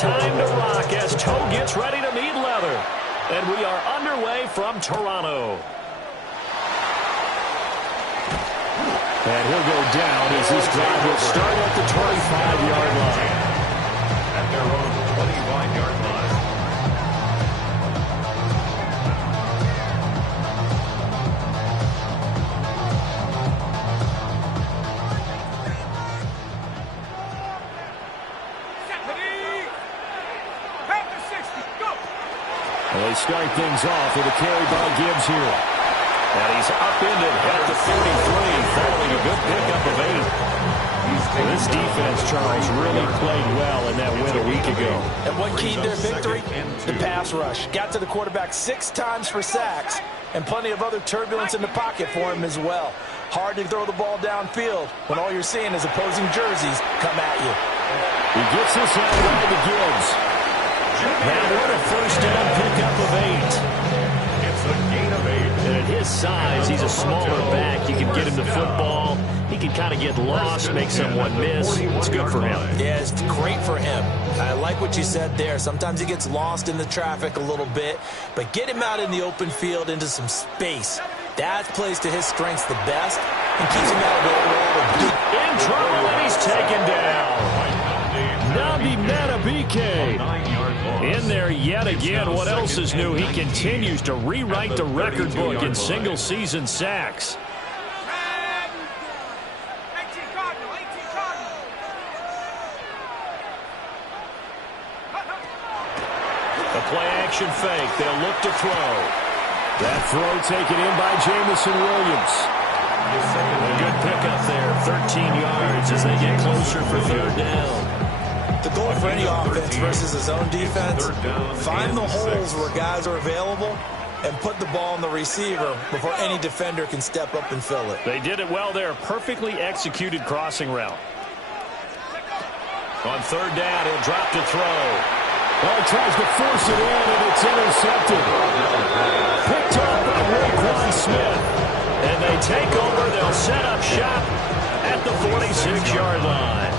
Time to rock as toe gets ready to meet leather. And we are underway from Toronto. And he'll go down as this drive will start at the 25-yard line. At their own 25-yard line. Well, they start things off with a carry by Gibbs here. And he's upended at the 43, following a good pickup of 8. Well, this defense, Charles, really played well in that win a week ago. And what keyed their victory? The pass rush. Got to the quarterback 6 times for sacks, and plenty of other turbulence in the pocket for him as well. Hard to throw the ball downfield when all you're seeing is opposing jerseys come at you. He gets this out right to Gibbs. Now what a first down pickup of 8. It's a gain of 8. And at his size, he's a smaller back. You can get him the football. He can kind of get lost, make someone miss. It's good for him. Yeah, it's great for him. I like what you said there. Sometimes he gets lost in the traffic a little bit, but get him out in the open field into some space. That plays to his strengths the best and keeps him out of the overall. In trouble, and he's taken down. Nabi Matabike in there yet again. What else is new? He continues to rewrite the record book in single-season sacks. The play-action fake. They'll look to throw. That throw taken in by Jamison Williams. A good pickup there. 13 yards as they get closer for third down. The goal for any offense versus his own defense, find the holes where guys are available and put the ball on the receiver before any defender can step up and fill it. They did it well there. Perfectly executed crossing route. On third down, he'll drop to throw. Oh, he tries to force it in, and it's intercepted. Picked up by Roquan Smith. And they take over. They'll set up shop at the 46-yard line.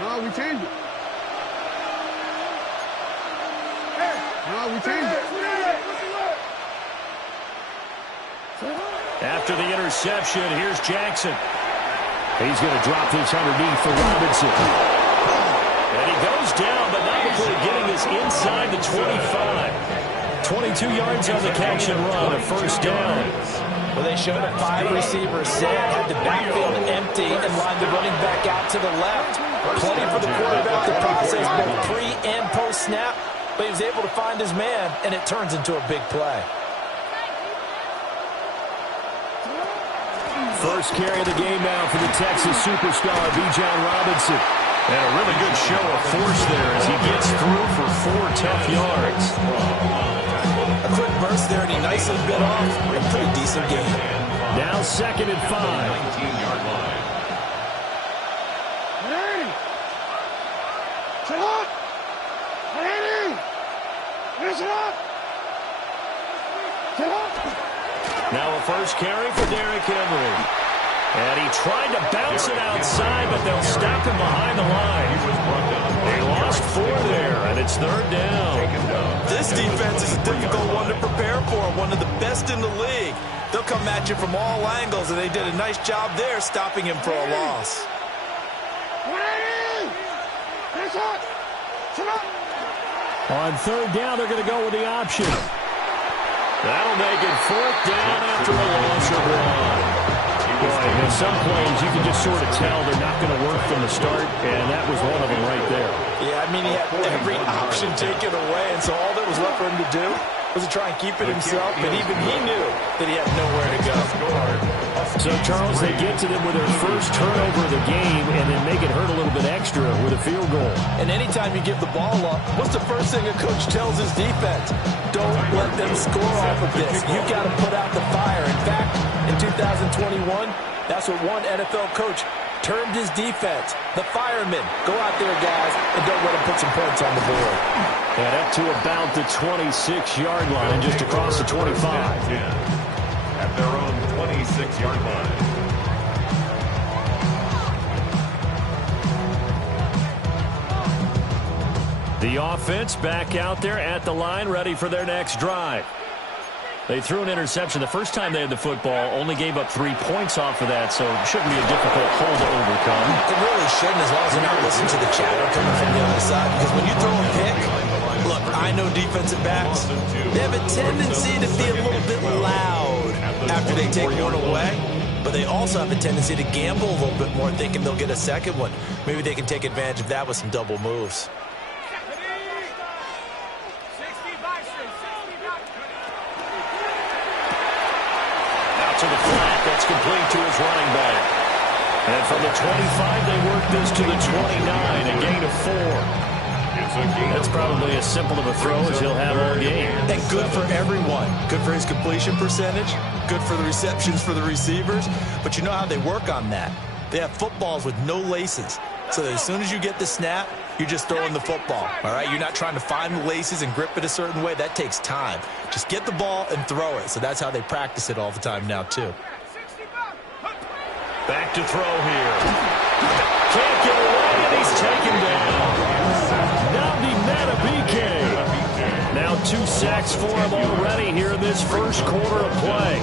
No, we changed it. No, we changed it. After the interception, here's Jackson. He's going to drop this underneath for Robinson. And he goes down, but not before getting this inside the 25. 22 yards on the catch and run, a first down. Well, they showed a 5 receivers set, had the backfield empty, and lined the running back out to the left. Plenty for the quarterback to process both pre- and post-snap, but he was able to find his man, and it turns into a big play. First carry of the game now for the Texas superstar, Bijan Robinson. And a really good show of force there as he gets through for 4 tough yards. A quick burst there, and he nicely bit off a pretty decent game. Now 2nd and 5. 19-yard line. Now a first carry for Derrick Henry. And he tried to bounce it outside, but they'll stop him behind the line. They lost 4 there, and it's third down. This defense is a difficult one to prepare for, one of the best in the league. They'll come at you from all angles, and they did a nice job there stopping him for a loss. On third down, they're going to go with the option. That'll make it 4th down after a loss of 1. Boy, in some plays, you can just sort of tell they're not going to work from the start, and that was one of them right there. Yeah, I mean, he had every option taken away, and so all that was left for him to do was to try and keep it himself, but even he knew that he had nowhere to go. So, Charles, they get to them with their first turnover of the game and then make it hurt a little bit extra with a field goal. And anytime you give the ball up, what's the first thing a coach tells his defense? Don't let them score off of this. You've got to put out the fire. In fact, in 2021, that's what one NFL coach Termed his defense, the firemen. Go out there, guys, and don't let them put some points on the board. And up to about the 26-yard line, just across the 25. At their own 26-yard line. The offense back out there at the line, ready for their next drive. They threw an interception the first time they had the football, only gave up 3 points off of that, so it shouldn't be a difficult hole to overcome. It really shouldn't, as long as they're not listening to the chatter coming from the other side, because when you throw a pick, look, I know defensive backs, they have a tendency to be a little bit loud after they take one away, but they also have a tendency to gamble a little bit more, thinking they'll get a second one. Maybe they can take advantage of that with some double moves. To the flat, that's complete to his running back. And from the 25, they work this to the 29, a gain of 4. That's probably as simple of a throw as he'll have all game. And good for everyone. Good for his completion percentage. Good for the receptions for the receivers. But you know how they work on that. They have footballs with no laces. So that as soon as you get the snap, you're just throwing the football. All right? You're not trying to find the laces and grip it a certain way. That takes time. Just get the ball and throw it. So that's how they practice it all the time now, too. Back to throw here. Can't get away, and he's taken down. Namdi Matabike. Now 2 sacks for him already here in this first quarter of play.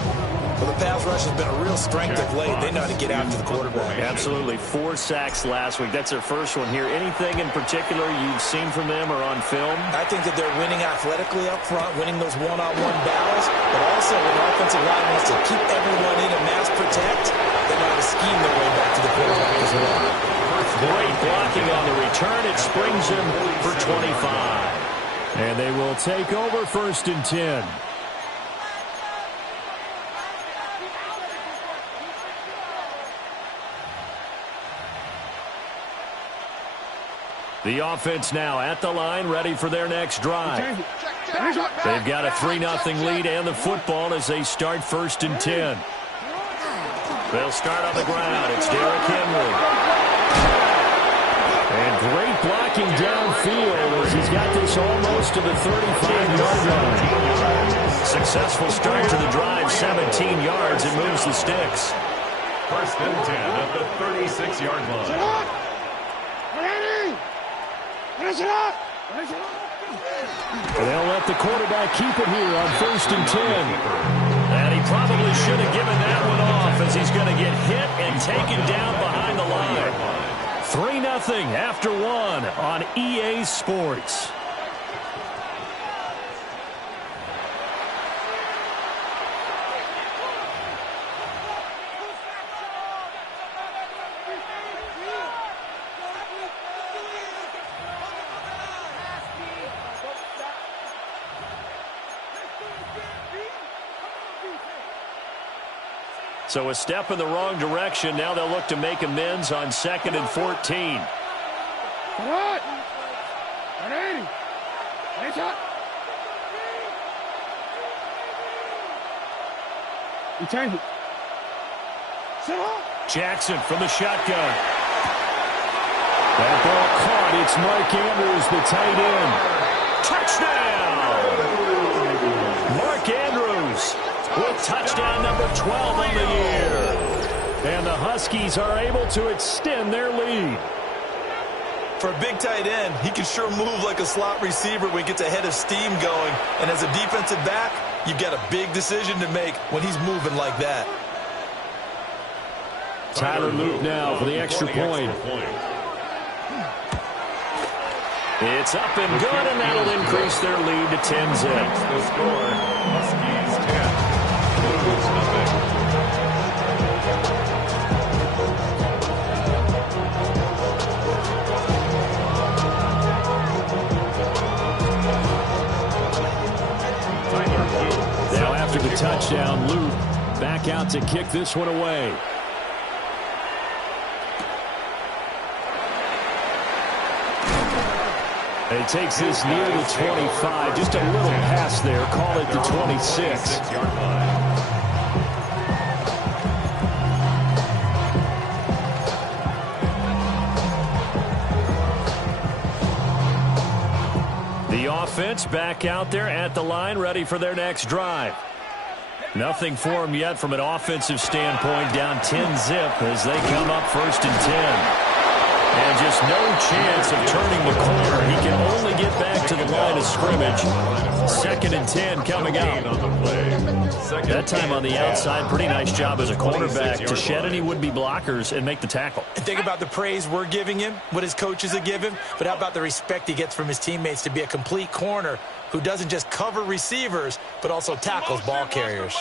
Well, the pass rush has been a real strength of late. They know how to get after the quarterback. Absolutely. 4 sacks last week. That's their first one here. Anything in particular you've seen from them or on film? I think that they're winning athletically up front, winning those one-on-one battles, but also when the offensive line wants to keep everyone in and mass protect, they know how to scheme their way back to the quarterback as well. Great blocking on the return. It springs him for 25. And they will take over 1st and 10. The offense now at the line, ready for their next drive. They've got a 3-0 lead and the football as they start 1st and 10. They'll start on the ground. It's Derrick Henry. And great blocking downfield as he's got this almost to the 35-yard line. Successful start to the drive, 17 yards. It moves the sticks. 1st and 10 at the 36-yard line. They'll let the quarterback keep it here on 1st and 10. And he probably should have given that one off as he's going to get hit and taken down behind the line. 3-0 after 1 on EA Sports. So a step in the wrong direction. Now they'll look to make amends on 2nd and 14. What? 180. You change it. Jackson from the shotgun. That ball caught. It's Mark Andrews, the tight end. Touchdown! Mark Andrews with touchdown number 12 on the year. And the Huskies are able to extend their lead. For a big tight end, he can sure move like a slot receiver when he gets a head of steam going. And as a defensive back, you've got a big decision to make when he's moving like that. Tyler Luke now for the extra point. It's up and good, and that'll increase their lead to 10-zip. The score, Huskies 10, Blues nothing. Now after the touchdown, Luke back out to kick this one away. And he takes this near the 25. Just a little pass there. Call it the 26. offense back out there at the line, ready for their next drive. Nothing for them yet from an offensive standpoint, down 10-zip as they come up 1st and 10. And just no chance of turning the corner. He can only get back to the line of scrimmage. 2nd and 10 coming out. That time on the outside, pretty nice job as a cornerback to shed any would-be blockers and make the tackle. And think about the praise we're giving him, what his coaches are giving, but how about the respect he gets from his teammates to be a complete corner who doesn't just cover receivers, but also tackles ball carriers.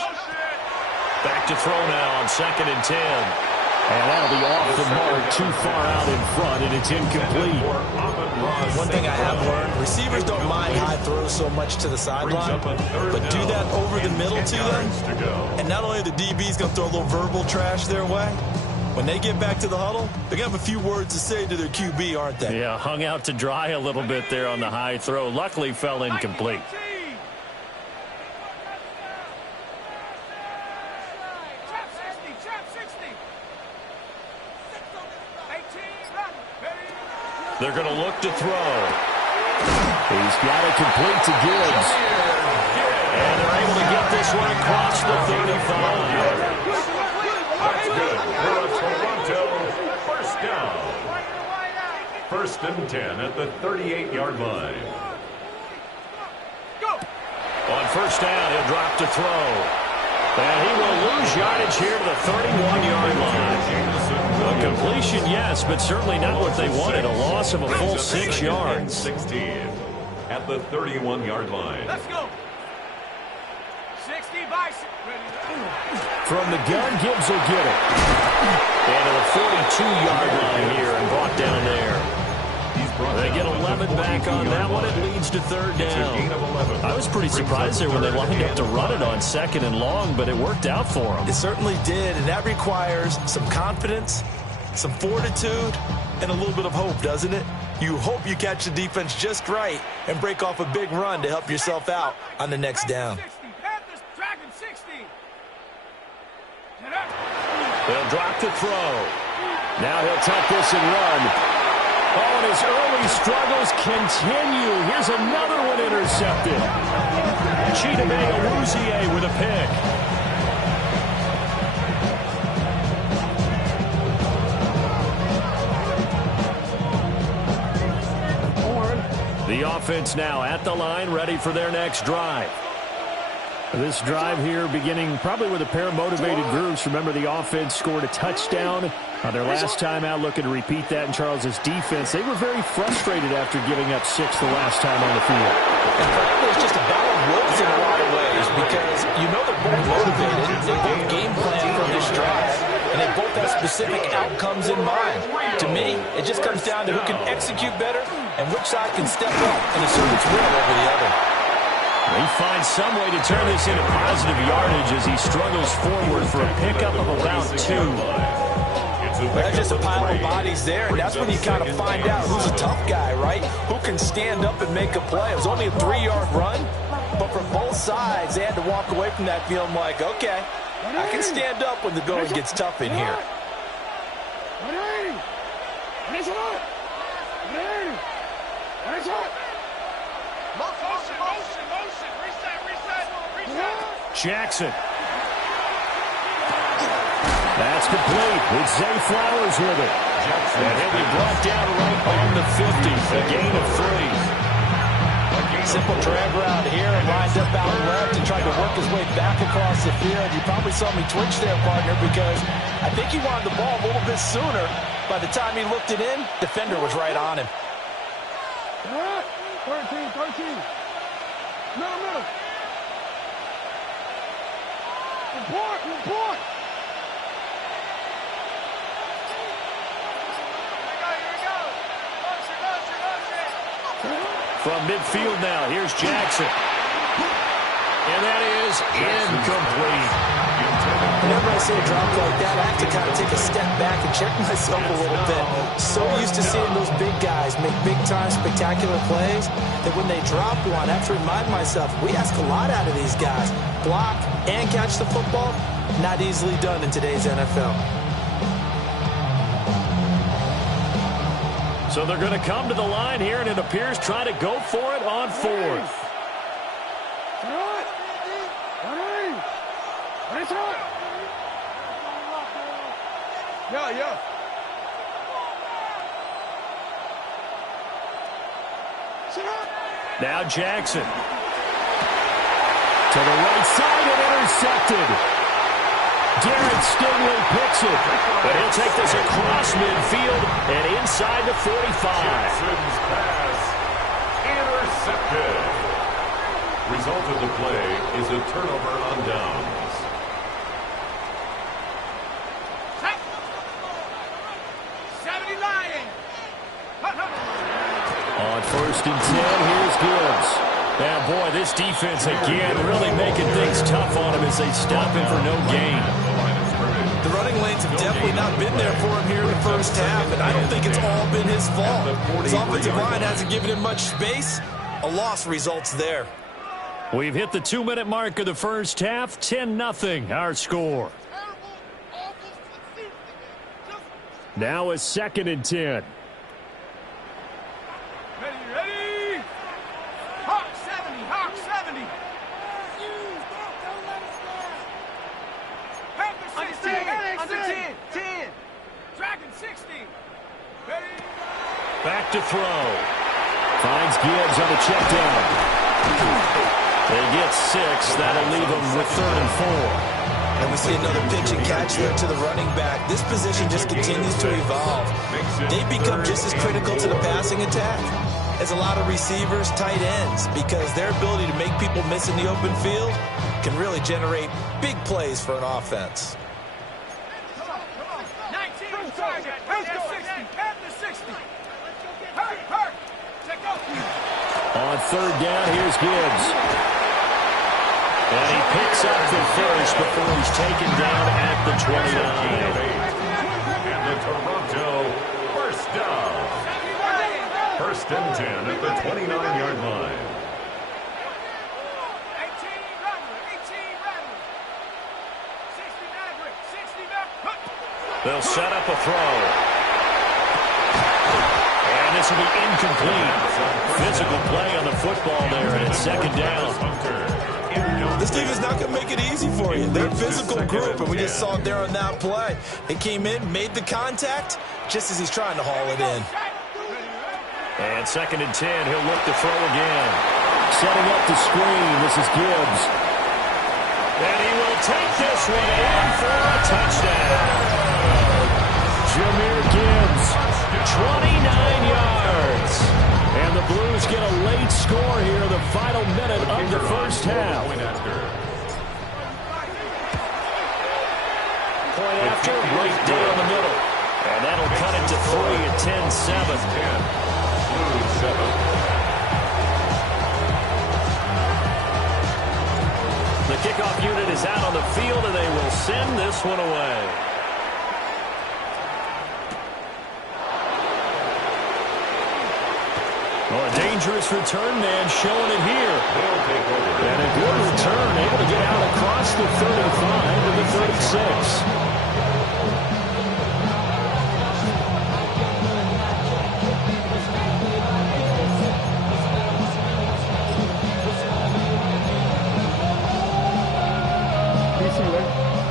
Back to throw now on 2nd and 10. And that'll be off the mark, too far out in front, and it's incomplete. One thing I have learned, receivers don't mind high throws so much to the sideline, but do that over the middle to them, and not only are the DBs going to throw a little verbal trash their way, when they get back to the huddle, they're going to have a few words to say to their QB, aren't they? Yeah, hung out to dry a little bit there on the high throw. Luckily fell incomplete. They're going to look to throw. He's got it complete to Gibbs. And they're able to get this one across the 35. That's good for a Toronto first down. 1st and 10 at the 38-yard line. On 1st down, he'll drop to throw. And he will lose yardage here to the 31-yard line. A completion, yes, but certainly not what they wanted. A loss of a full 6 yards. 16 at the 31-yard line. Let's go. 60 by 6. From the gun, Gibbs will get it. And to the 42-yard line here and brought down there. They get 11 back on that one. It leads to 3rd down. I was pretty surprised there when they lined up to run it on 2nd and long, but it worked out for them. It certainly did, and that requires some confidence, some fortitude, and a little bit of hope, doesn't it? You hope you catch the defense just right and break off a big run to help yourself out on the next down. They'll drop to throw. Now he'll tuck this and run. Oh, and his early struggles continue. Here's another one intercepted. Chidebe Awuzie with a pick. The offense now at the line, ready for their next drive. This drive here beginning probably with a pair of motivated groups. Remember, the offense scored a touchdown on their last time out, looking to repeat that in Charles's defense. They were very frustrated after giving up 6 the last time on the field. And frankly, it's just a battle of wits in a lot of ways because you know they're both motivated. They both game plan for this drive, and they both have specific outcomes in mind. To me, it just comes down to who can execute better and which side can step up and assert its will over the other. He finds some way to turn this into positive yardage as he struggles forward for a pickup of about 2. There's just a pile of bodies there, and that's when you kind of find out who's a tough guy, right? Who can stand up and make a play. It was only a 3-yard run, but from both sides, they had to walk away from that feeling like, okay, I can stand up when the going gets tough in here. Jackson. That's complete. It's Zay Flowers with it. And he'll be brought down right on the 50. A gain of 3. Simple drag route here and lined up out left and tried to work his way back across the field. You probably saw me twitch there, partner, because I think he wanted the ball a little bit sooner. By the time he looked it in, defender was right on him. 13. No. Report. From midfield now, here's Jackson. And that is incomplete. Whenever I see a drop like that, I have to kind of take a step back and check myself a little bit. So used to seeing those big guys make big-time spectacular plays that when they drop one, I have to remind myself, we ask a lot out of these guys. Block and catch the football, not easily done in today's NFL. So they're going to come to the line here, and it appears trying to go for it on fourth. Yeah. Now Jackson. To the right side and intercepted. Derek Stingley picks it. But he'll take this across midfield and inside the 45. Jackson's pass intercepted. Result of the play is a turnover on downs. On 1st and 10, here's Gibbs. Now, boy, this defense again really making things tough on him as they stop him for no gain. The running lanes have definitely not been there for him here in the first half, and I don't think it's all been his fault. His offensive line hasn't given him much space. A loss results there. We've hit the 2-minute mark of the first half. 10-0, our score. Now a 2nd and 10. Ready. Hawk 70. Under 10. Dragon 60. Ready. Back to throw. Finds Gibbs on the check down. They get 6. That'll leave them with 3rd and 4. And we see another pitch and catch there to the running back. This position just continues to evolve. They've become just as critical to the passing attack as a lot of receivers, tight ends, because their ability to make people miss in the open field can really generate big plays for an offense. 19 target. At the 60. Hurt. Take off. On 3rd down, here's Gibbs. And he picks up the first before he's taken down at the 29. And the Toronto first down. 1st and 10 at the 29-yard line. 60 They'll set up a throw. And this will be incomplete. Physical play on the football there, and it's 2nd down. This team is not going to make it easy for you. They're a physical group, and we just saw it there on that play. He came in, made the contact, just as he's trying to haul it in. And 2nd and 10, he'll look to throw again. Setting up the screen, this is Gibbs. And he will take this one in for a touchdown. Jahmyr Gibbs, 29 yards. And the Blues get a late score here in the final minute of the first half. Point after, right down the middle. And that'll cut it to 3 at 10-7. The kickoff unit is out on the field, and they will send this one away. Oh, a dangerous return man showing it here. And a good return, able to get out across the 35 to the 36.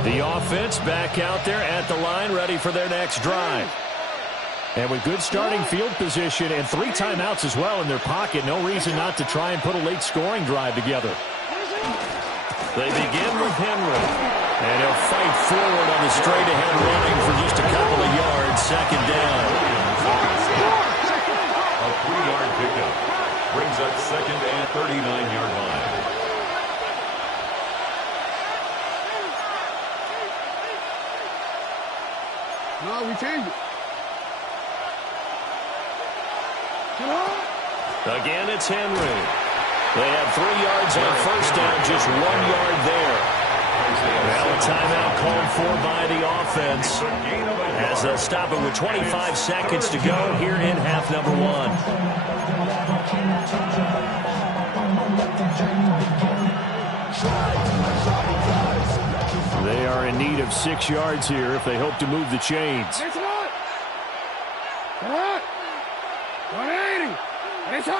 The offense back out there at the line, ready for their next drive. And with good starting field position and 3 timeouts as well in their pocket, no reason not to try and put a late scoring drive together. They begin with Henry. And he'll fight forward on the straight-ahead running for just a couple of yards, 2nd down. A 3-yard pickup brings up 2nd and 39-yard line. No, we changed it. Again, it's Henry. They have 3 yards on 1st down, just 1 yard there. Now a timeout called for by the offense as they'll stop it with 25 seconds to go here in half number 1. They are in need of 6 yards here if they hope to move the chains. From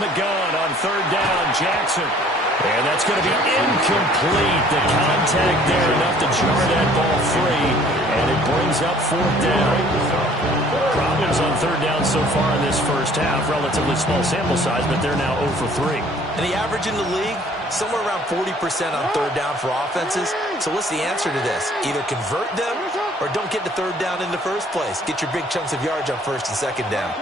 the gun on third down, Jackson. And that's going to be incomplete. The contact there enough to jar that ball free. And it brings up fourth down. Problems on third down so far in this first half. Relatively small sample size, but they're now 0 for 3. And the average in the league, somewhere around 40% on third down for offenses. So what's the answer to this? Either convert them or don't get to third down in the first place. Get your big chunks of yards on first and second down.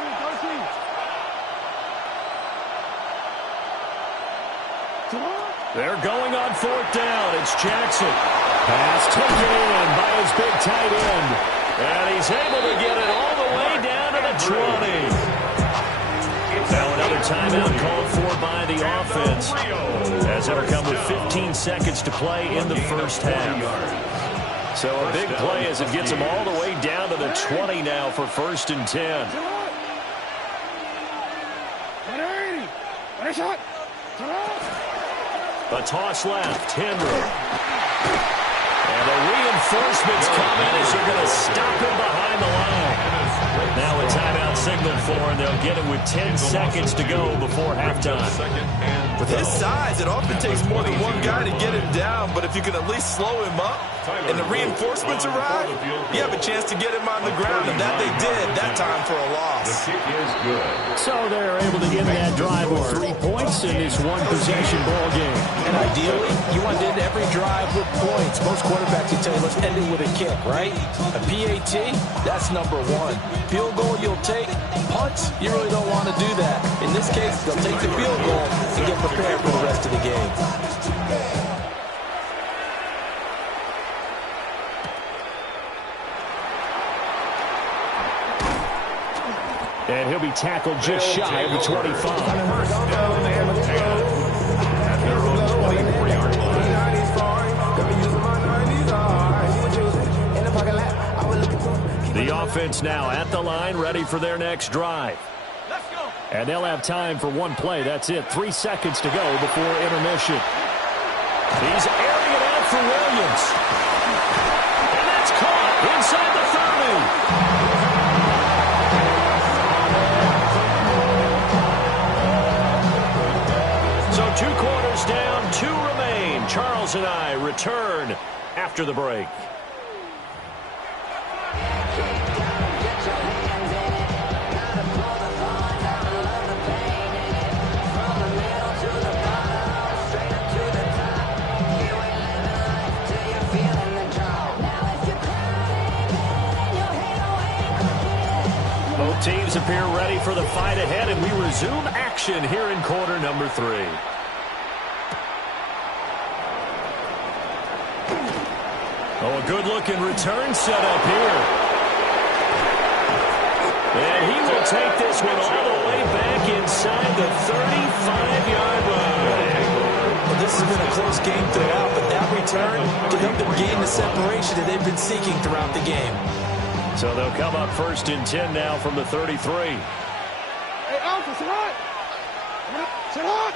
They're going on fourth down. It's Jackson. Pass taken in by his big tight end. And he's able to get it all the way down to the 20. Now another timeout called for by the offense, as it'll come with 15 seconds to play in the first half. So a big play as it gets them all the way down to the 20 now for first and 10. A toss left, Henry. And the reinforcements come in as they're going to stop him behind the line. Now a timeout signaled for, and they'll get it with 10 seconds to go before halftime. With his size, it often takes more than one guy to get him down, but if you can at least slow him up and the reinforcements arrive, you have a chance to get him on the ground, and that they did that time for a loss. The kick is good. So they're able to end that drive with 3 points in this one-possession ball game. And ideally, you want to end every drive with points. Most quarterbacks will tell you, let's end it with a kick, right? A PAT, that's number one. Field goal you'll take. Punts, you really don't want to do that. In this case, they'll take the field goal and get prepared for the rest of the game. And he'll be tackled just shy of the 25. First down and 10. At their own 24-yard line. The offense now at the line, ready for their next drive. Let's go. And they'll have time for one play. That's it. 3 seconds to go before intermission. He's airing it out for Williams. And that's caught inside the 30. So 2 quarters down, 2 remain. Charles and I return after the break. Both teams appear ready for the fight ahead, and we resume action here in quarter number 3. Oh, a good-looking return set up here. And he will take this one all the way back inside the 35-yard line. Well, this has been a close game throughout, but that return can help them gain the separation that they've been seeking throughout the game. So they'll come up first and 10 now from the 33. Hey, Alpha, sit on. Sit on.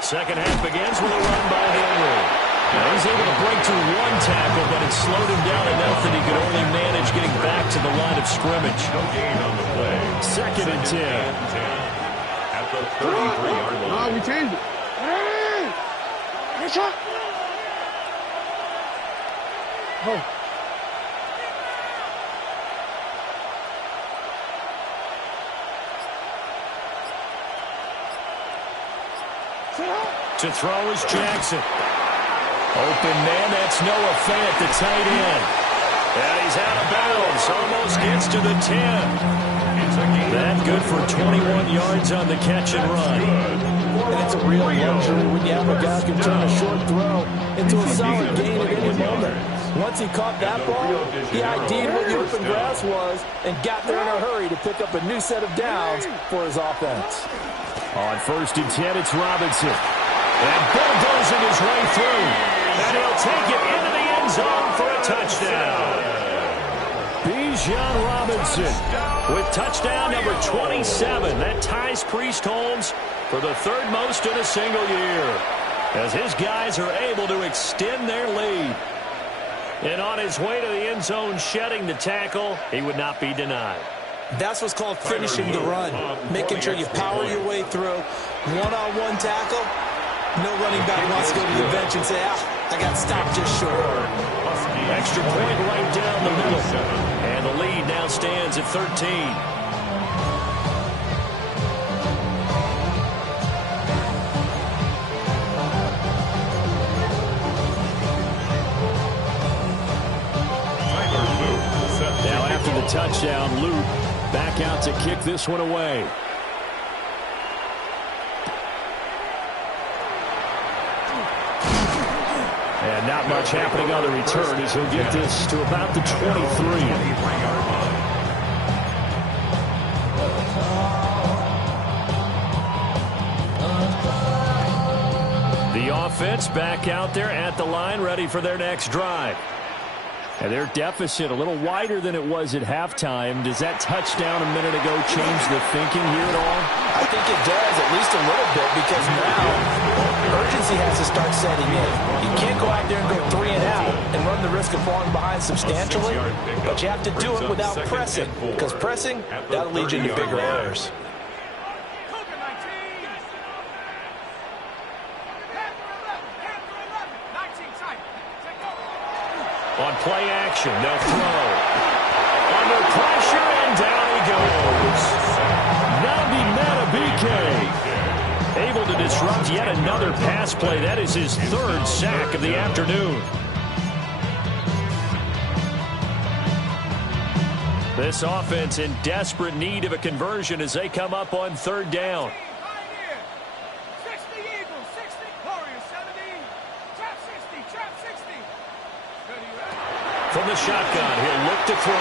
Second half begins with a run by Henry. Now he's able to break through 1 tackle, but it slowed him down enough that he could only manage getting back to the line of scrimmage. No gain on the play. Second and 10. At the 33-yard line. No, we changed it. Hey! Hey, shot. Oh. To throw is Jackson. Open man, that's Noah Fant, the tight end. And he's out of bounds, almost gets to the 10. That good for 21 yards on the catch and run. And it's a real luxury when you have a guy who can turn a short throw into a solid gain at any moment. Once he caught that ball, he ID'd where the open grass was and got there in a hurry to pick up a new set of downs for his offense. On first and 10, it's Robinson. And bulldozing his way through. And he'll take it into the end zone for a touchdown. Bijan Robinson with touchdown number 27. That ties Priest Holmes for the 3rd most in a single year. as his guys are able to extend their lead. And on his way to the end zone, shedding the tackle, he would not be denied. That's what's called finishing the run, making sure you power your way through. One-on-one tackle, no running back wants to go to the bench and say, I got stopped just short. Extra point right down the middle. And the lead now stands at 13. Now after the touchdown, Luke back out to kick this one away. And not much happening on the return as he'll get this to about the 23. The offense back out there at the line, ready for their next drive. And their deficit a little wider than it was at halftime. Does that touchdown a minute ago change the thinking here at all? I think it does, at least a little bit, because now urgency has to start setting in. You can't go out there and go 3 and out and run the risk of falling behind substantially, but you have to do it without pressing, because pressing, that'll lead you into bigger errors. On play action, they'll throw. Under pressure, and down he goes. Nabi Matabike able to disrupt yet another pass play. That is his 3rd sack of the afternoon. This offense in desperate need of a conversion as they come up on 3rd down. From the shotgun, he'll look to throw.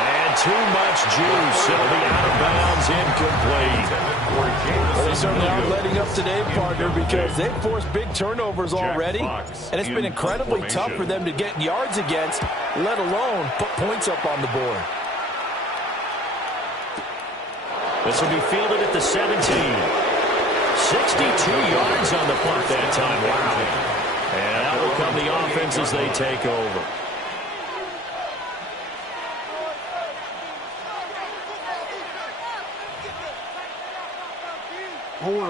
And too much juice. It'll be out of bounds, incomplete. Well, they certainly aren't letting up today, partner, because they've forced big turnovers already, and it's been incredibly tough for them to get yards against, let alone put points up on the board. This will be fielded at the 17. 62 yards on the punt that time. Wow. And out will come the offense as they take over.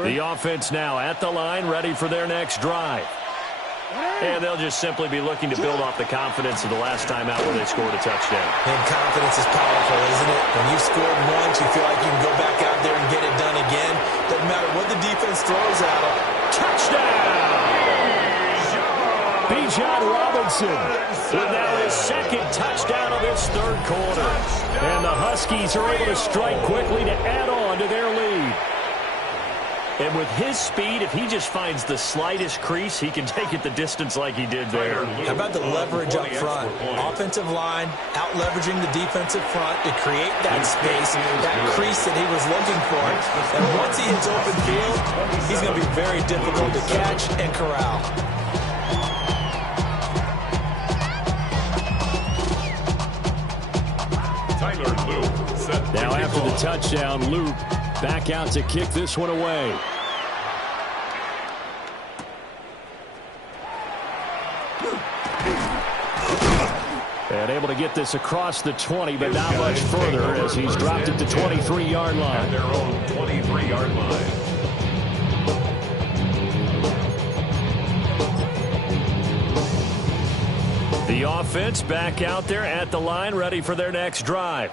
The offense now at the line, ready for their next drive. And they'll just simply be looking to build off the confidence of the last time out where they scored a touchdown. And confidence is powerful, isn't it? When you've scored once, you feel like you can go back out there and get it done again. Doesn't matter what the defense throws at them. Touchdown! Bijan Robinson with now his 2nd touchdown of this 3rd quarter. And the Huskies are able to strike quickly to add on to their lead. And with his speed, if he just finds the slightest crease, he can take it the distance like he did there. How about the leverage up front? Offensive line out-leveraging the defensive front to create that space, that crease that he was looking for. And once he hits open field, he's going to be very difficult to catch and corral. Now after the touchdown, Luke back out to kick this one away. And able to get this across the 20, but not much further as he's dropped it to 23-yard line. At their own 23-yard line. The offense back out there at the line, ready for their next drive.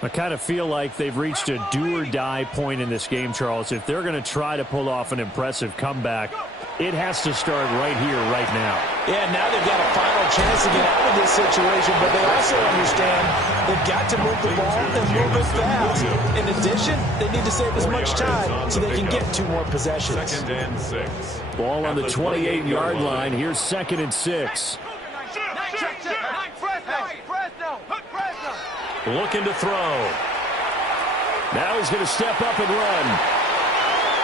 I kind of feel like they've reached a do-or-die point in this game, Charles. If they're going to try to pull off an impressive comeback, it has to start right here, right now. Yeah, now they've got a final chance to get out of this situation, but they also understand they've got to move the ball and move it fast. In addition, they need to save as much time so they can get 2 more possessions. 2nd and 6. Ball on the 28-yard line. Here's 2nd and 6. Looking to throw. Now he's going to step up and run.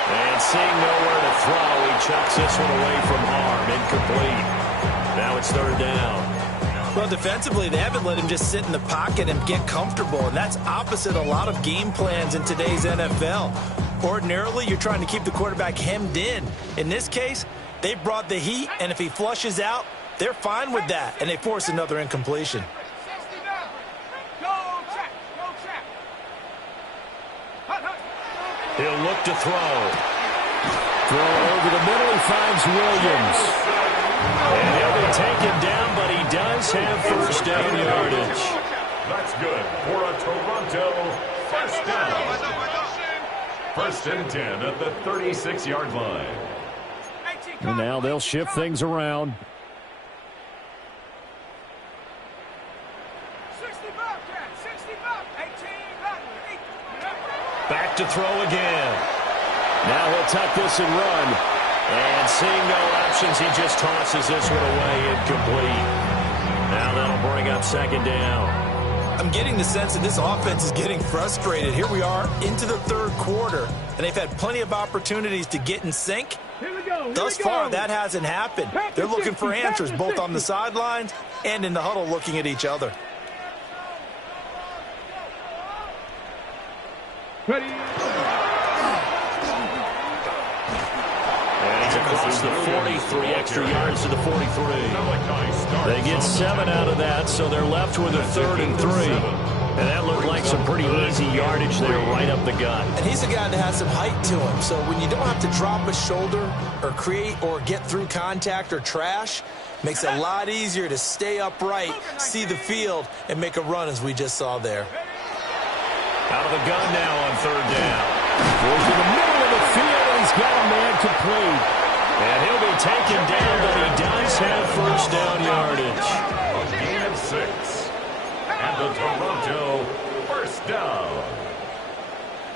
And seeing nowhere to throw, he chucks this one away from harm. Incomplete. Now it's 3rd down. Well, defensively, they haven't let him just sit in the pocket and get comfortable, and that's opposite a lot of game plans in today's NFL. Ordinarily, you're trying to keep the quarterback hemmed in. In this case, they brought the heat, and if he flushes out, they're fine with that, and they force another incompletion. He'll look to throw. Throw over the middle, he finds Williams. And he'll be taken down, but he does have first down yardage. That's good for a Toronto first down. First and 10 at the 36-yard line. And now they'll shift things around. Back to throw again. Now he'll tuck this and run. And seeing no options, he just tosses this one away, incomplete. Now that'll bring up second down. I'm getting the sense that this offense is getting frustrated. Here we are into the third quarter, and they've had plenty of opportunities to get in sync. Thus far, that hasn't happened. They're looking for answers both on the sidelines and in the huddle looking at each other. Ready. And he's across the 43, extra yards to the 43. They get 7 out of that, so they're left with a 3rd and 3. And that looked like some pretty easy yardage there right up the gut. And he's a guy that has some height to him, so when you don't have to drop a shoulder or create or get through contact or trash, makes it a lot easier to stay upright, see the field, and make a run as we just saw there. Out of the gun now on 3rd down. Goes to the middle of the field, and he's got a man complete. And he'll be taken down, but he does have first down yardage. A gain of 6. And the Toronto first down.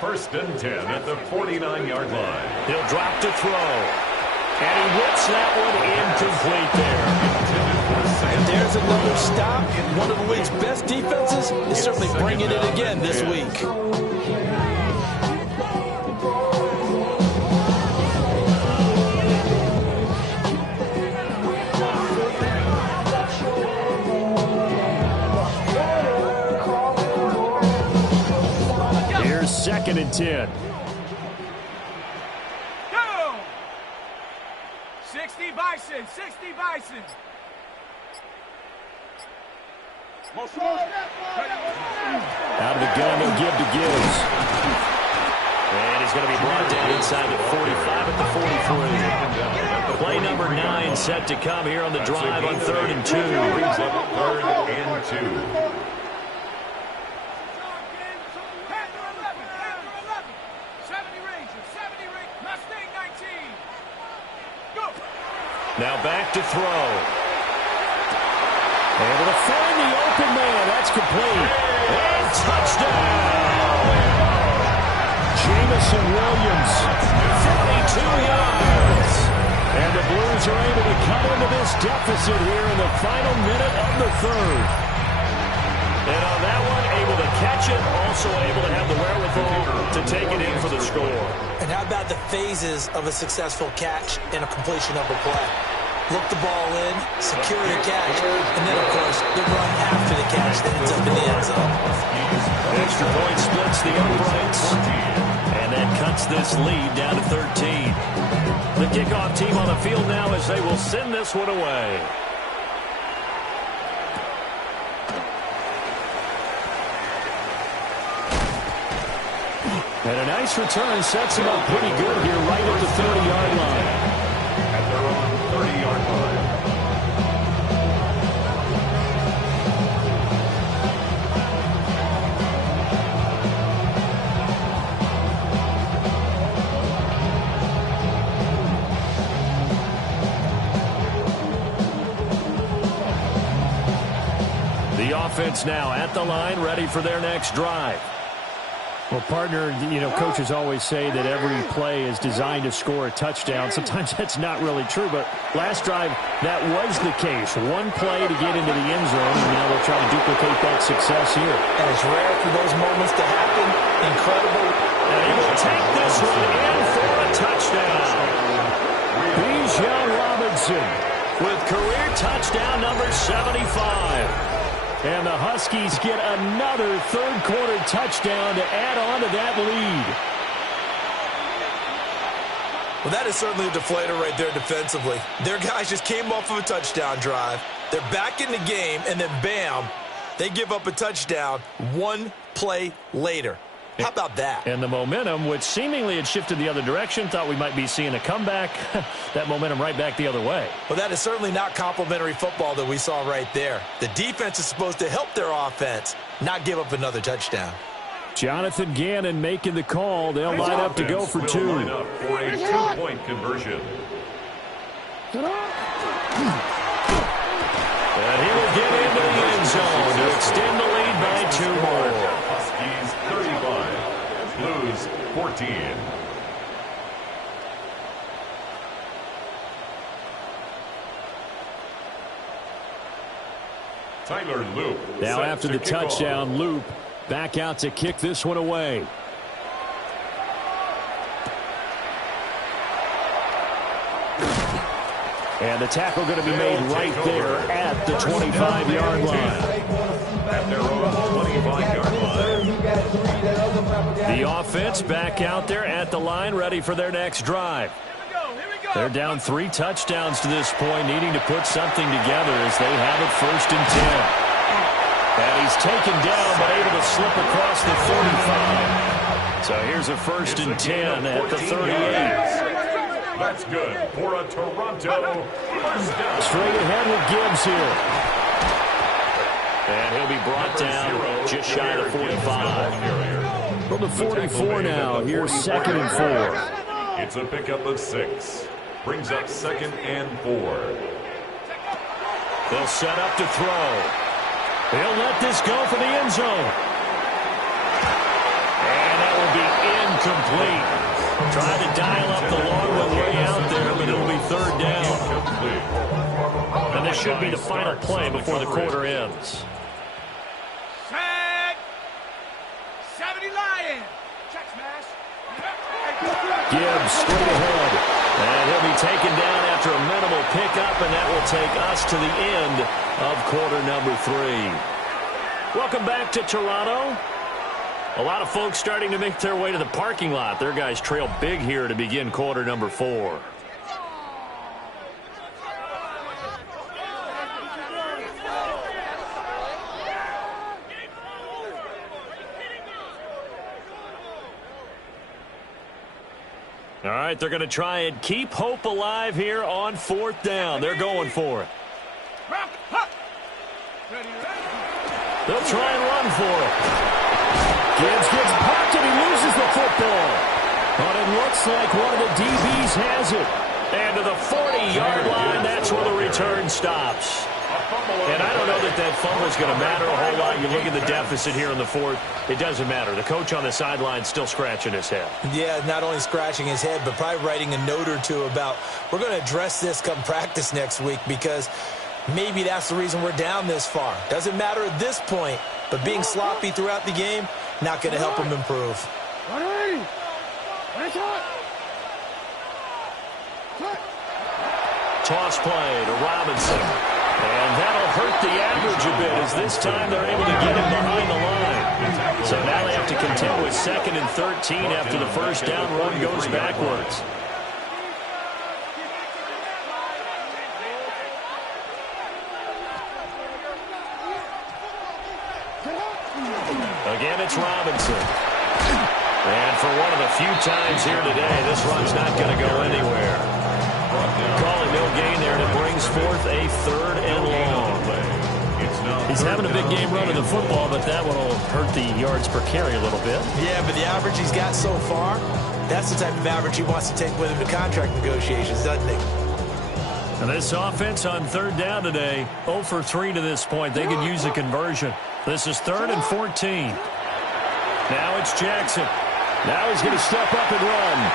First and 10 at the 49-yard line. He'll drop to throw. And he whips that one incomplete there. And there's another stop. One of the league's best defenses is certainly bringing it again this week. Here's 2nd and 10. Go! 60 Bison, 60 Bison. Out of the gun, he'll give to Gibbs. And he's going to be brought down inside the 45 at the 43. Play number 9 set to come here on the drive on 3rd and 2. Brings up 3rd and 2. Now back to throw. Able to find the open man. That's complete. And touchdown. Jamison Williams, 42 yards. And the Blues are able to cut into this deficit here in the final minute of the 3rd. And on that one, able to catch it, also able to have the wherewithal to take it in for the score. And how about the phases of a successful catch and a completion of a play? Look the ball in, secure the catch, and then, of course, the run after the catch that ends up in the end zone. Extra point splits the uprights, and that cuts this lead down to 13. The kickoff team on the field now as they will send this one away. And a nice return sets him up pretty good here right at the 30-yard line. At their own 30-yard line. The offense now at the line, ready for their next drive. Well, partner, coaches always say that every play is designed to score a touchdown. Sometimes that's not really true, but last drive, that was the case. One play to get into the end zone, and now they'll try to duplicate that success here. And it's rare for those moments to happen. Incredible. And he will take this one in for a touchdown. Bijan Robinson with career touchdown number 75. And the Huskies get another third-quarter touchdown to add on to that lead. Well, that is certainly a deflator right there defensively. Their guys just came off of a touchdown drive. They're back in the game, and then bam, they give up a touchdown one play later. How about that? And the momentum, which seemingly had shifted the other direction, thought we might be seeing a comeback. That momentum right back the other way. Well, that is certainly not complimentary football that we saw right there. The defense is supposed to help their offense, not give up another touchdown. Jonathan Gannon making the call. They'll line up to go for two. Line up for a two-point conversion. And he will get into the end zone to extend the lead by 2 more. Huskies 35, Blues 14. Tyler Loop. Now after the touchdown, Loop back out to kick this one away. And the tackle going to be made right there at the 25-yard line. At their own 25-yard line. The offense back out there at the line, ready for their next drive. They're down 3 touchdowns to this point, needing to put something together as they have it 1st and 10. And he's taken down, but able to slip across the 45. So here's a 1st and 10 at the 38. That's good for a Toronto first down. Straight ahead with Gibbs here. And he'll be brought down just shy of the 45. From the 44 now, here's 2nd and 4. It's a pickup of 6. Brings up 2nd and 4. They'll set up to throw. They'll let this go for the end zone. And that will be incomplete. Trying to dial up the long one way out there, but it'll be 3rd down. And this should be the final play before the quarter ends. Set. 70 Lion. Check smash. Gibbs straight ahead. And he'll be taken down after a minimal pickup, and that will take us to the end of quarter number 3. Welcome back to Toronto. A lot of folks starting to make their way to the parking lot. Their guys trail big here to begin quarter number 4. All right, they're going to try and keep hope alive here on 4th down. They're going for it. They'll try and run for it. Gibbs gets popped and he loses the football. But it looks like one of the DBs has it. And to the 40-yard line, that's where the return stops. And I don't know that that fumble is going to matter a whole lot. You look at the deficit here in the 4th. It doesn't matter. The coach on the sideline still scratching his head. Yeah, not only scratching his head, but probably writing a note or two about we're going to address this come practice next week because maybe that's the reason we're down this far. Doesn't matter at this point, but being sloppy throughout the game, not going to help him improve. Toss play to Robinson. And that'll hurt the average a bit as this time they're able to get him behind the line. So now they have to contend with 2nd and 13 after the 1st down run goes backwards. Again, it's Robinson. And for one of the few times here today, this run's not going to go anywhere. Calling no gain there, and it brings forth a 3rd and long. He's having a big game running the football, but that one will hurt the yards per carry a little bit. Yeah, but the average he's got so far, that's the type of average he wants to take with him to contract negotiations, doesn't he? And this offense on 3rd down today, 0 for 3 to this point. They could use a conversion. This is 3rd and 14. Now it's Jackson. Now he's going to step up and run.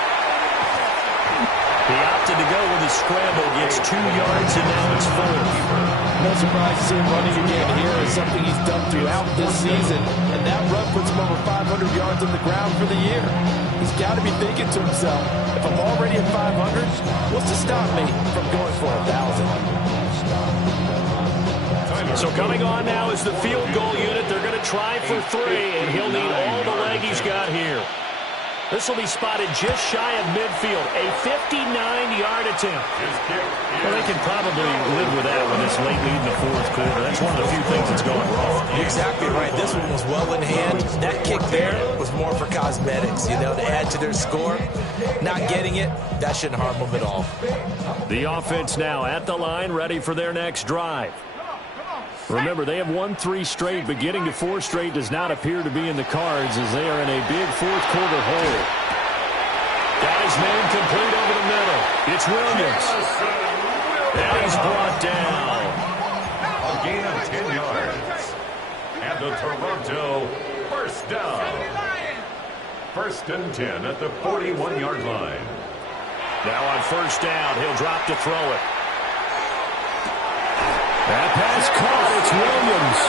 He opted to go with a scramble, gets 2 yards, and now it's 4th. No surprise to see him running again here. It's something he's done throughout this season. And that run puts him over 500 yards on the ground for the year. He's got to be thinking to himself, if I'm already at 500, what's to stop me from going for 1,000? So coming on now is the field goal unit. They're going to try for 3, and he'll need all the leg he's got here. This will be spotted just shy of midfield. A 59-yard attempt. Well, they can probably live with that when it's late lead in the fourth quarter. That's one of the few things that's gone wrong. Exactly right. This one was well in hand. That kick there was more for cosmetics, you know, to add to their score. Not getting it, that shouldn't harm them at all. The offense now at the line, ready for their next drive. Remember, they have won 3 straight, but getting to 4 straight does not appear to be in the cards as they are in a big fourth quarter hole. Got his man complete over the middle. It's Williams. And he's brought down. A gain of 10 yards. And the Toronto first down. 1st and 10 at the 41-yard line. Now on first down, he'll drop to throw it. That pass caught. It's Williams.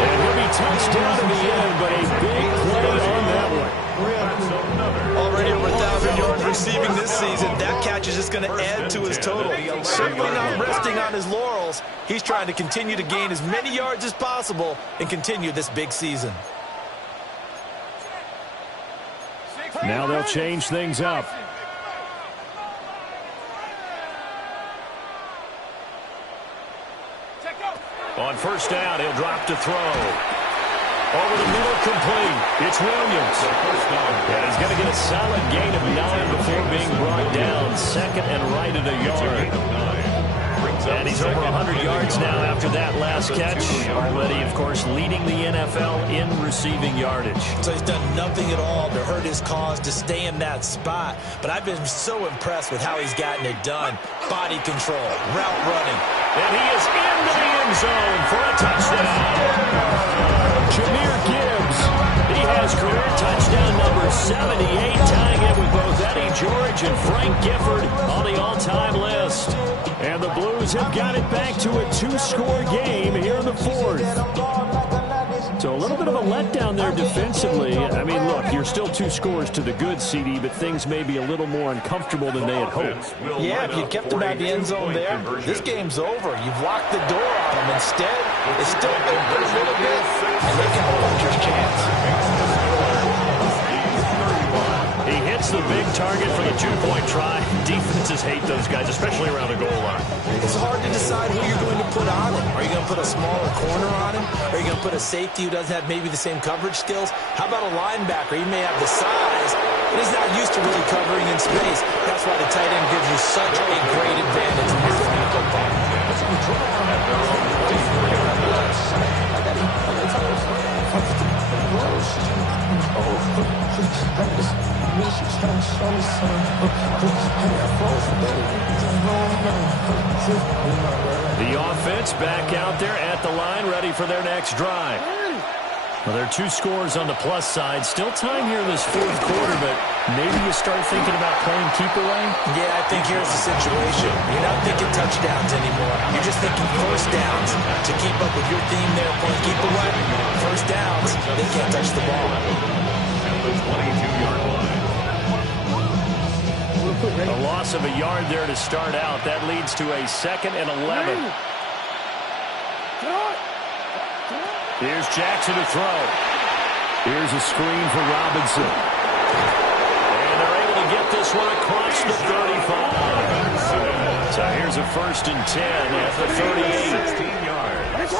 And he'll be touched down to the end, but a big play on that one. Already over 1,000 yards receiving this season. That catch is just going to add to his total. Certainly not resting on his laurels. He's trying to continue to gain as many yards as possible and continue this big season. Now they'll change things up. On first down, he'll drop to throw. Over the middle, complete. It's Williams. And he's going to get a solid gain of 9 before being brought down. 2nd and right at a yard. And he's over 100 yards now after that last catch. Already, of course, leading the NFL in receiving yardage. So he's done nothing at all to hurt his cause to stay in that spot. But I've been so impressed with how he's gotten it done. Body control, route running. And he is into the end zone for a touchdown. Jahmyr Gibbs. He has career touchdown number 78, tying it with both Eddie George and Frank Gifford on the all-time list. And the Blues have got it back to a 2-score game here in the fourth. So a little bit of a letdown there defensively. I mean, look, you're still 2 scores to the good, CD, but things may be a little more uncomfortable than they had hoped. Yeah, if you kept them at the end zone there, this game's over. You've locked the door on them. Instead, it's still open a little bit, and they've got a puncher's chance. He hits the big target for the 2-point try. Defenses hate those guys, especially around the goal line. It's hard to decide who you're going to put on him. Are you going to put a smaller corner on him? Are you going to put a safety who doesn't have maybe the same coverage skills? How about a linebacker? He may have the size, but he's not used to really covering in space. That's why the tight end gives you such a great advantage when you're trying to go far. The offense back out there at the line, ready for their next drive. Well, there are 2 scores on the plus side. Still time here in this fourth quarter, but maybe you start thinking about playing keep away? Yeah, I think here's the situation. You're not thinking touchdowns anymore. You're just thinking first downs to keep up with your theme there, playing keep away. First downs, they can't touch the ball. At the 22-yard line. A loss of a yard there to start out. That leads to a 2nd and 11. Here's Jackson to throw. Here's a screen for Robinson. And they're able to get this one across the 35. So here's a 1st and 10 at the 38. 16 yards.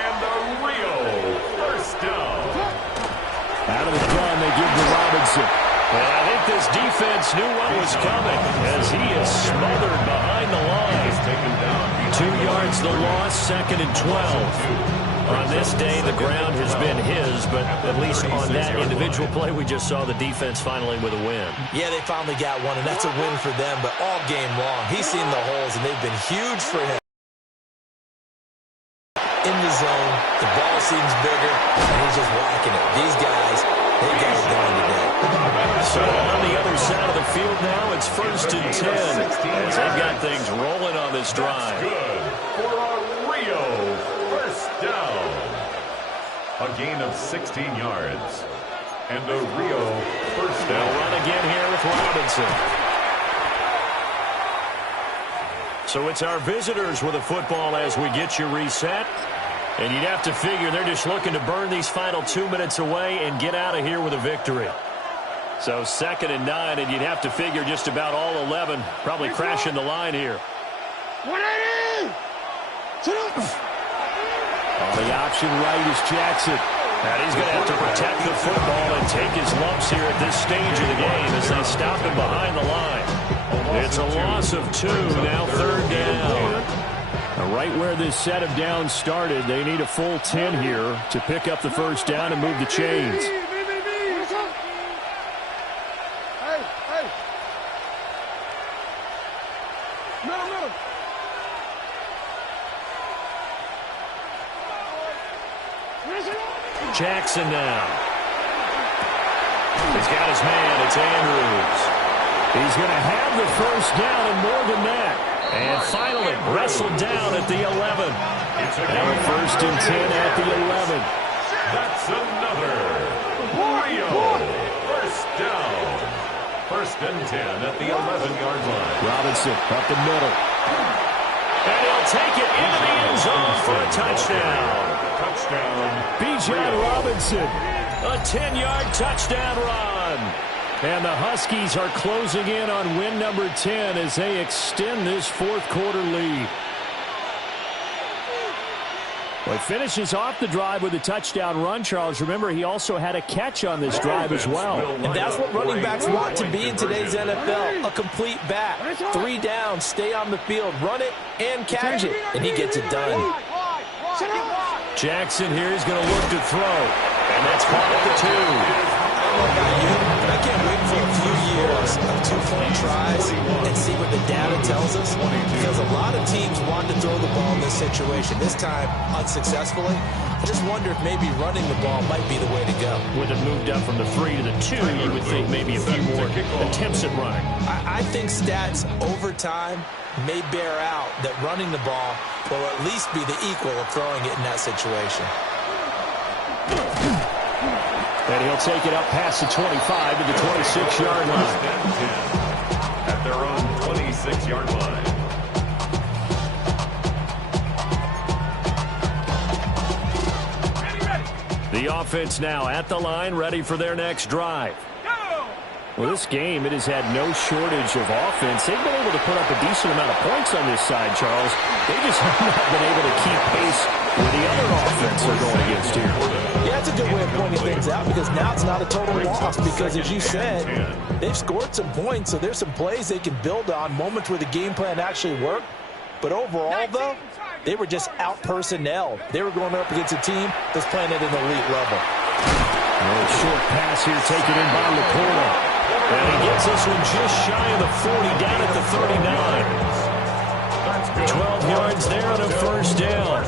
And the Rio first down. Out of the gun, they give to Robinson. And I think this defense knew what was coming as he is smothered behind the line. 2 yards the loss, 2nd and 12. On this day, the ground has been his, but at least on that individual play, we just saw the defense finally with a win. Yeah, they finally got one, and that's a win for them, but all game long, he's seen the holes, and they've been huge for him. In the zone, the ball seems bigger, and he's just whacking it. These guys, they got it done today. So on the other side of the field now, it's 1st and 10 as they've got things rolling on this drive. Good for a Rio first down. A gain of 16 yards. And a Rio first down. They'll run again here with Robinson. So it's our visitors with a football as we get you reset. And you'd have to figure they're just looking to burn these final 2 minutes away and get out of here with a victory. So 2nd and 9, and you'd have to figure just about all 11 probably crashing the line here. On the option right is Jackson. And he's going to have to protect the football and take his lumps here at this stage of the game as they stop him behind the line. It's a loss of 2, now 3rd down. Right where this set of downs started, they need a full 10 here to pick up the first down and move the chains. Jackson now. He's got his man. It's Andrews. He's going to have the first down and more than that. And finally wrestled down at the 11. Now 1st and 10 at the 11. That's another. Rio. First down. 1st and 10 at the 11-yard line. Robinson up the middle. And he'll take it into the end zone for a touchdown. Touchdown. Bijan Robinson, a 10-yard touchdown run. And the Huskies are closing in on win number 10 as they extend this 4th quarter lead. Well, he finishes off the drive with a touchdown run, Charles. Remember, he also had a catch on this drive as well. And that's what running backs want to be in today's NFL, a complete back. 3 down, stay on the field, run it, and catch it. And he gets it done. Jackson here is going to look to throw. And that's caught at the 2. I don't know about you, but I can't wait for a few years of 2-point tries and see what the data tells us. Because a lot of teams want to throw the ball in this situation. This time, unsuccessfully. I just wonder if maybe running the ball might be the way to go. With it moved up from the 3 to the 2, you would think maybe a few more attempts at running. I think stats over time may bear out that running the ball will at least be the equal of throwing it in that situation. And he'll take it up past the 25 to the 26-yard line. At their own 26-yard line. The offense now at the line, ready for their next drive. Well, this game, it has had no shortage of offense. They've been able to put up a decent amount of points on this side, Charles. They just have not been able to keep pace with the other offense they're going against here. Yeah, that's a good way of pointing things out because now it's not a total loss because, as you said, they've scored some points, so there's some plays they can build on, moments where the game plan actually worked. But overall, though, they were just out-personnel. They were going up against a team that's playing at an elite level. A short pass here taken in by Laporta. And he gets this one just shy of the 40, down at the 39. 12 yards there on a first down.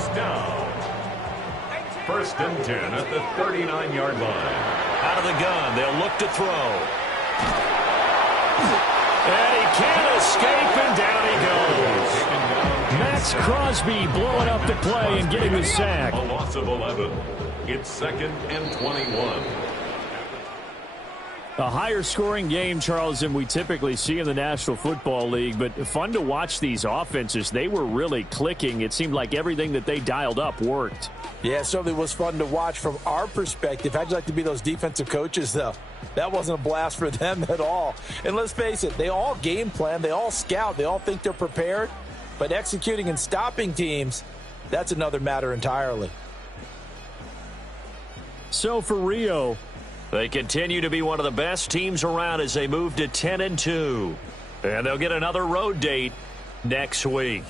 1st and 10 at the 39-yard line. Out of the gun, they'll look to throw. And he can't escape, and down he goes. Max Crosby blowing up the play and getting the sack. A loss of 11. It's 2nd and 21. A higher scoring game, Charles, than we typically see in the National Football League, but fun to watch these offenses. They were really clicking. It seemed like everything that they dialed up worked. Yeah, it certainly was fun to watch from our perspective. How'd you like to be those defensive coaches, though? That wasn't a blast for them at all. And let's face it, they all game plan, they all scout, they all think they're prepared, but executing and stopping teams, that's another matter entirely. So for Rio, they continue to be one of the best teams around as they move to 10-2. And they'll get another road date next week.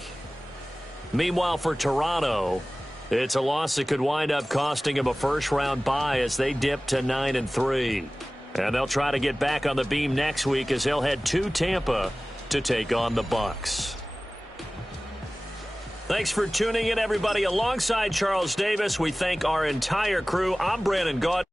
Meanwhile, for Toronto, it's a loss that could wind up costing them a first-round bye as they dip to 9-3. And they'll try to get back on the beam next week as they'll head to Tampa to take on the Bucs. Thanks for tuning in, everybody. Alongside Charles Davis, we thank our entire crew. I'm Brandon Gaud.